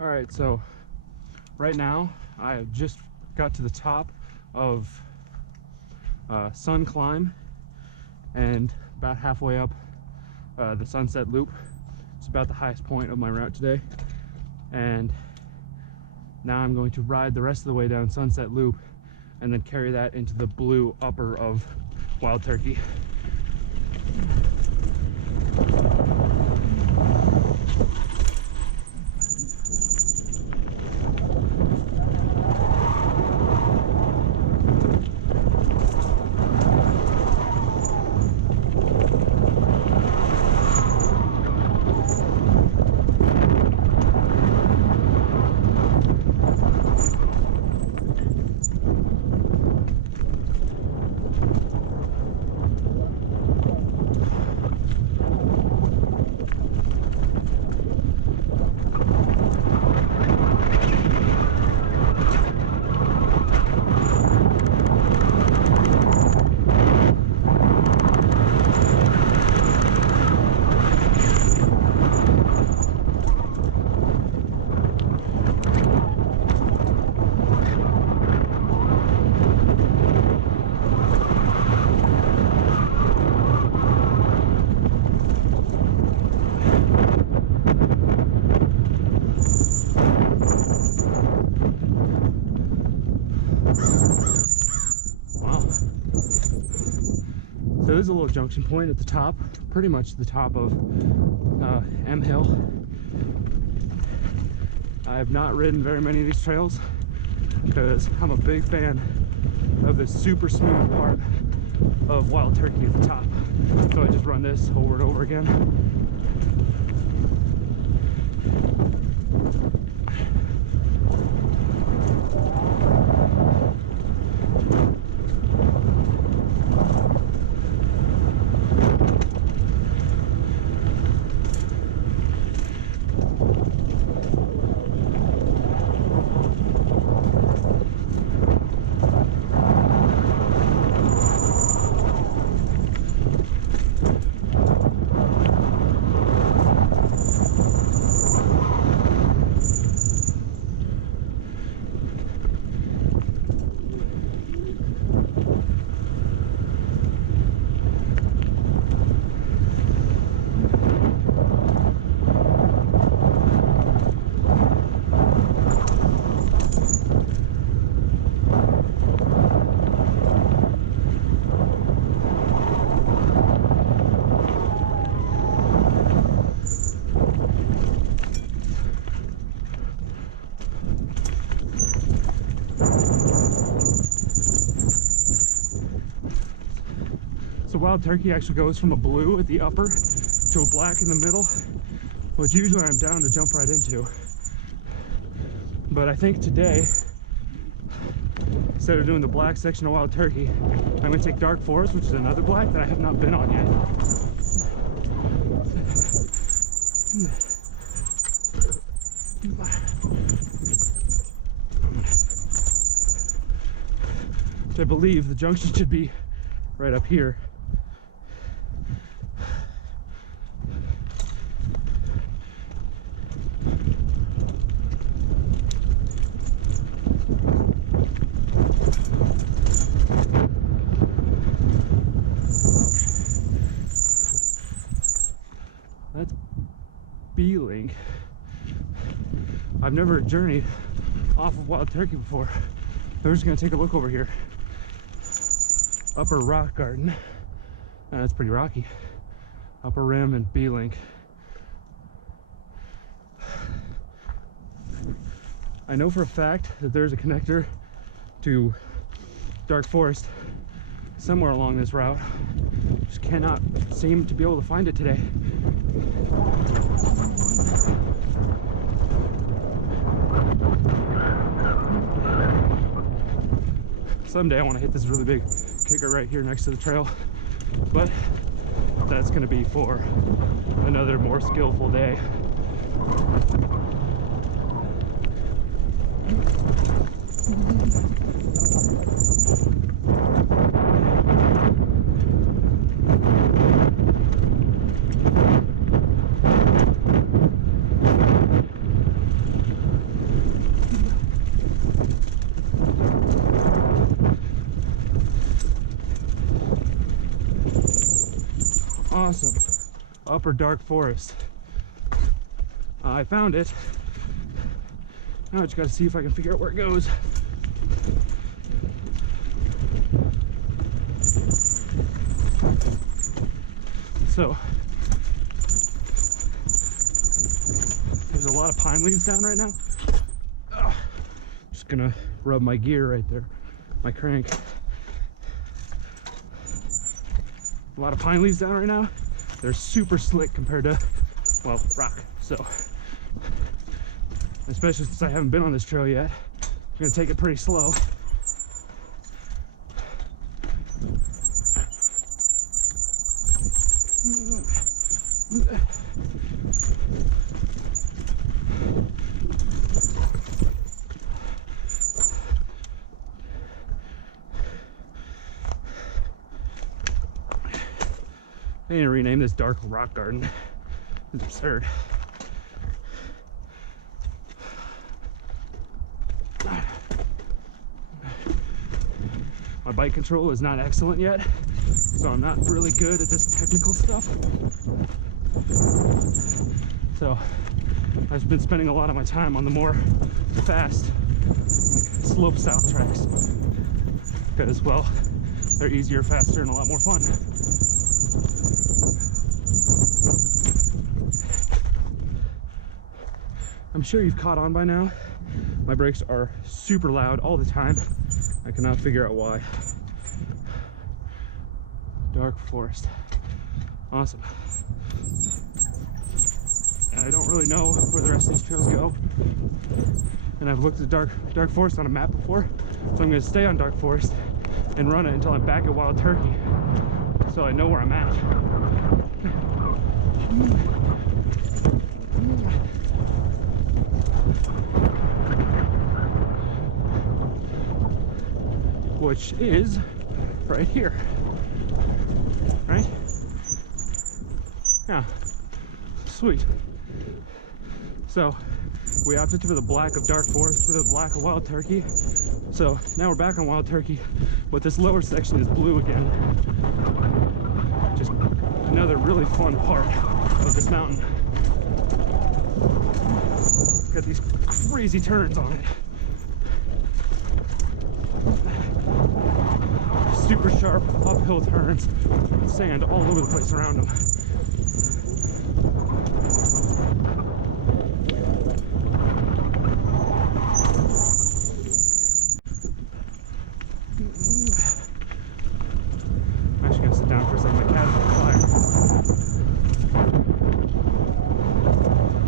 All right, so right now I have just got to the top of Sun Climb, and about halfway up the Sunset Loop. It's about the highest point of my route today, and now I'm going to ride the rest of the way down Sunset Loop and then carry that into the blue upper of Wild Turkey. So there's a little junction point at the top, pretty much the top of M Hill. I have not ridden very many of these trails because I'm a big fan of the super smooth part of Wild Turkey at the top. So I just run this over and over again. So Wild Turkey actually goes from a blue at the upper to a black in the middle, which usually I'm down to jump right into. But I think today, instead of doing the black section of Wild Turkey, I'm going to take Dark Forest, which is another black that I have not been on yet. Which I believe the junction should be right up here. That's B-Link. I've never journeyed off of Wild Turkey before. We're just gonna take a look over here. Upper Rock Garden. That's pretty rocky. Upper Rim and B-Link. I know for a fact that there's a connector to Dark Forest somewhere along this route. Just cannot seem to be able to find it today. Someday I want to hit this really big kicker right here next to the trail, but that's going to be for another more skillful day. upper dark forest. I found it. Now I just gotta see if I can figure out where it goes. So there's a lot of pine leaves down right now. Just gonna rub my gear right there, my crank. A lot of pine leaves down right now. They're super slick compared to, well, rock. So, especially since I haven't been on this trail yet, I'm gonna take it pretty slow. I need to rename this Dark Rock Garden. It's absurd. My bike control is not excellent yet, so I'm not really good at this technical stuff. So I've been spending a lot of my time on the more fast, like, slope style tracks, because, well, they're easier, faster, and a lot more fun. I'm sure you've caught on by now. My brakes are super loud all the time. I cannot figure out why. Dark forest. Awesome. And I don't really know where the rest of these trails go. And I've looked at dark forest on a map before. So I'm gonna stay on dark forest and run it until I'm back at Wild Turkey, so I know where I'm at. Which is right here, right? Yeah, sweet. So we opted for the black of dark forest to the black of Wild Turkey. So now we're back on Wild Turkey, but this lower section is blue again. Just another really fun part of this mountain. Got these crazy turns on it. Super sharp uphill turns, sand all over the place around them. I'm actually gonna sit down for a second. My cat is on fire.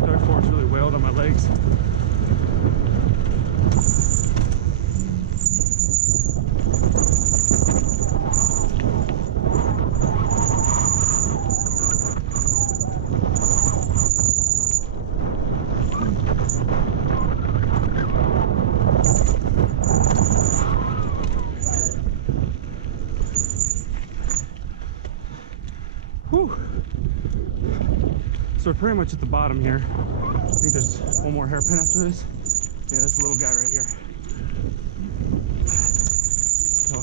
Dark forest really wailed on my legs. Whew. So we're pretty much at the bottom here. I think there's one more hairpin after this. Yeah, this little guy right here. So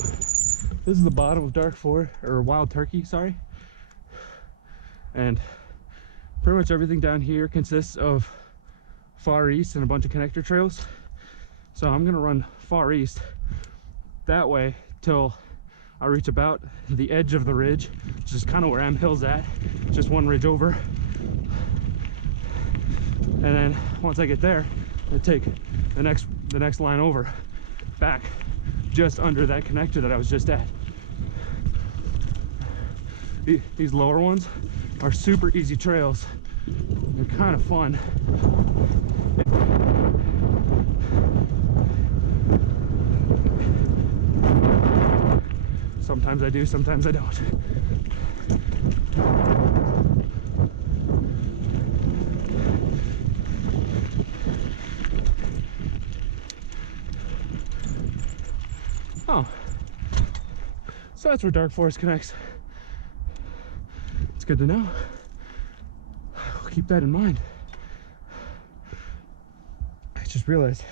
this is the bottom of Dark Forest, or Wild Turkey, sorry. And pretty much everything down here consists of far east and a bunch of connector trails. So I'm gonna run far east that way till I reach about the edge of the ridge, which is kind of where M Hill's at, just one ridge over. And then once I get there, I take the next line over, back just under that connector that I was just at. These lower ones are super easy trails. They're kind of fun. Sometimes I do, sometimes I don't. Oh, so that's where Dark Forest connects. It's good to know. I'll keep that in mind. I just realized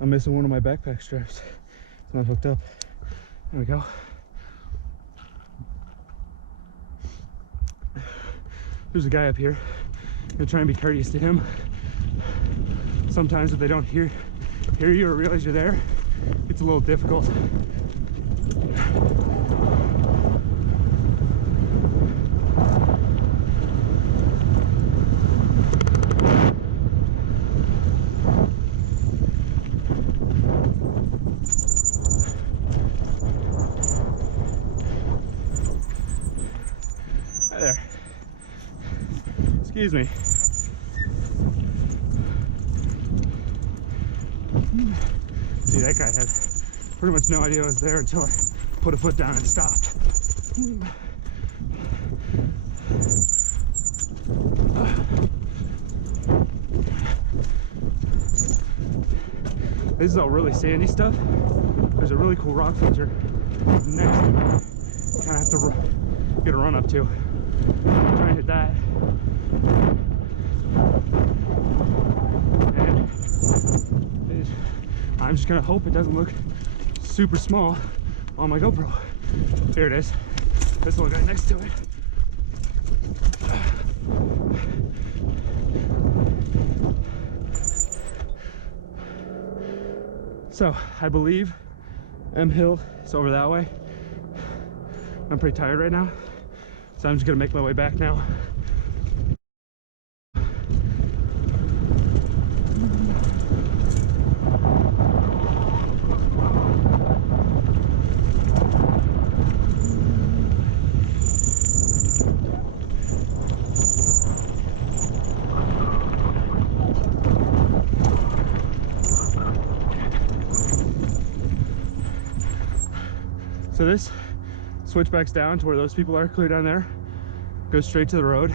I'm missing one of my backpack straps. It's not hooked up. There we go. There's a guy up here. I'm gonna try and be courteous to him. Sometimes if they don't hear you or realize you're there, it's a little difficult. Hi there. Excuse me. See, that guy had pretty much no idea I was there until I put a foot down and stopped. This is all really sandy stuff. There's a really cool rock feature next to it. You kind of have to get a run up to. Try and hit that. And I'm just gonna hope it doesn't look super small on my GoPro. There it is. This little guy next to it. So I believe M Hill is over that way. I'm pretty tired right now, so I'm just gonna make my way back now. So this switchbacks down to where those people are, clear down there, goes straight to the road,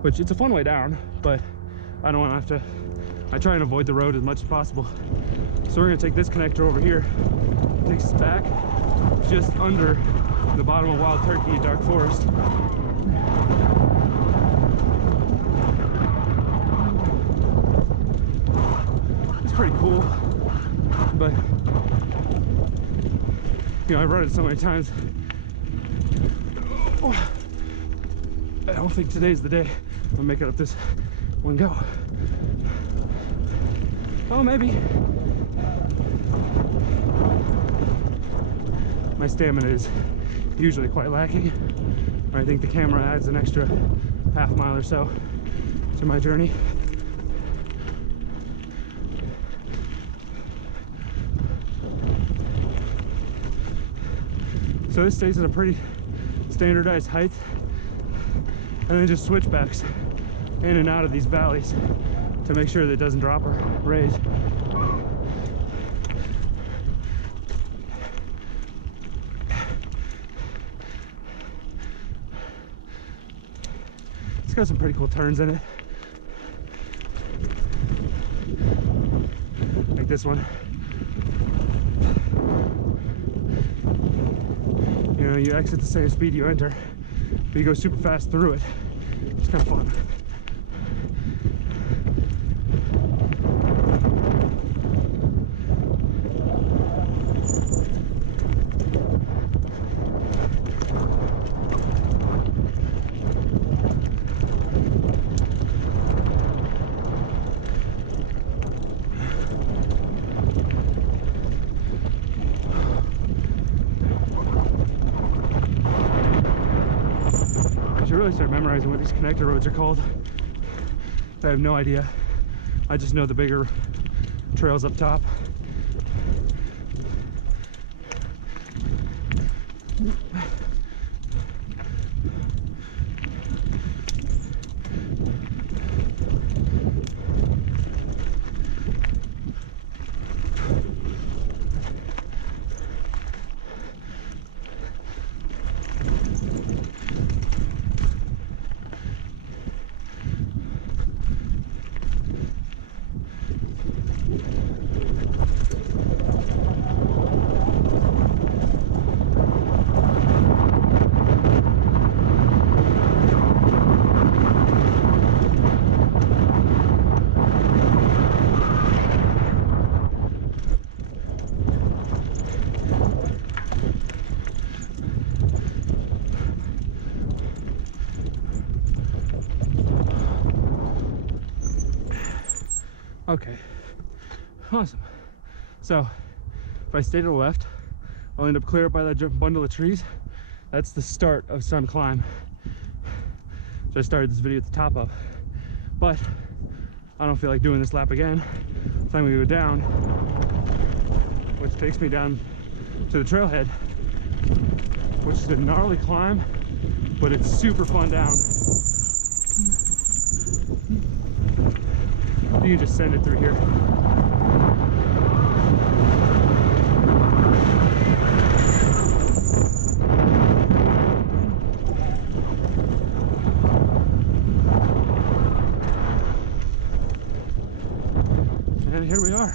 which it's a fun way down, but I don't want to have to, I try and avoid the road as much as possible. So we're gonna take this connector over here, takes us back just under the bottom of Wild Turkey Dark Forest. It's pretty cool, but you know, I've run it so many times. I don't think today's the day I'll make it up this one go. Oh, maybe. My stamina is usually quite lacking. I think the camera adds an extra half mile or so to my journey. So this stays at a pretty standardized height, and then just switchbacks in and out of these valleys to make sure that it doesn't drop or raise. It's got some pretty cool turns in it, like this one. You know, you exit the same speed you enter, but you go super fast through it. It's kind of fun. I should really start memorizing what these connector roads are called. I have no idea. I just know the bigger trails up top. Okay, awesome. So if I stay to the left, I'll end up clear up by that bundle of trees. That's the start of Sun Climb. So I started this video at the top of, but I don't feel like doing this lap again. So I'm gonna go down, which takes me down to the trailhead, which is a gnarly climb, but it's super fun down. You can just send it through here. And here we are.